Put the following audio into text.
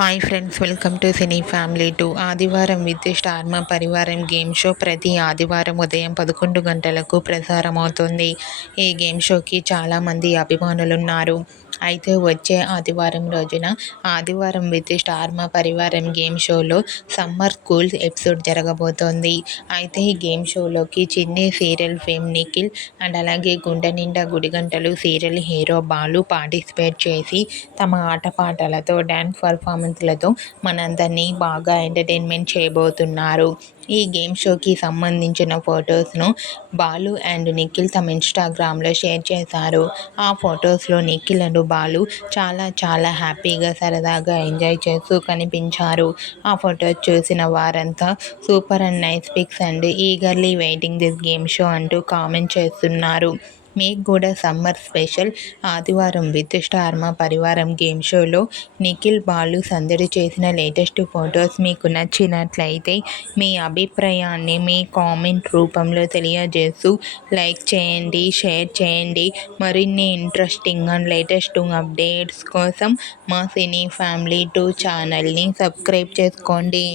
Hi friends, welcome to cine family 2. ఆదివారం with Star Maa పరివారం game show ప్రతి ఆదివారం ఉదయం 11 గంటలకు ప్రసారమవుతుంది. ఈ గేమ్ షోకి చాలామంది అభిమానులున్నారు. అయితే వచ్చే ఆదివారం రోజున ఆదివారం విత్ స్టార్ మా పరివారం గేమ్ షోలో సమ్మర్ స్కూల్ ఎపిసోడ్ జరగబోతోంది. అయితే ఈ గేమ్ షోలోకి చిన్ని సీరియల్ ఫేమ్ నిఖిల్ అండ్ అలాగే గుండె నిండా గుడిగంటలు సీరియల్ హీరో బాలు పార్టిసిపేట్ చేసి తమ ఆటపాటలతో డ్యాన్స్ పర్ఫార్మెన్స్లతో మనందరినీ బాగా ఎంటర్టైన్మెంట్ చేయబోతున్నారు. ఈ గేమ్ షోకి సంబంధించిన ఫొటోస్ను బాలు అండ్ నిఖిల్ తమ ఇన్స్టాగ్రామ్లో షేర్ చేశారు. ఆ ఫొటోస్లో నిఖిల్ అండ్ బాలు చాలా హ్యాపీగా సరదాగా ఎంజాయ్ చేస్తూ కనిపించారు. ఆ ఫొటోస్ చూసిన వారంతా super and nice pics and eagerly waiting this game show అంటూ కామెంట్ చేస్తున్నారు. మీకు కూడా సమ్మర్ స్పెషల్ ఆదివారం విత్ స్టార్ మా పరివారం గేమ్ షోలో నిఖిల్ బాలు సందడి చేసిన లేటెస్ట్ ఫొటోస్ మీకు నచ్చినట్లయితే మీ అభిప్రాయాన్ని మీ కామెంట్ రూపంలో తెలియజేస్తూ లైక్ చేయండి, షేర్ చేయండి. మరిన్ని ఇంట్రెస్టింగ్ అండ్ లేటెస్ట్ అప్డేట్స్ కోసం మా సినీ ఫ్యామిలీ 2 ఛానల్ని సబ్స్క్రైబ్ చేసుకోండి.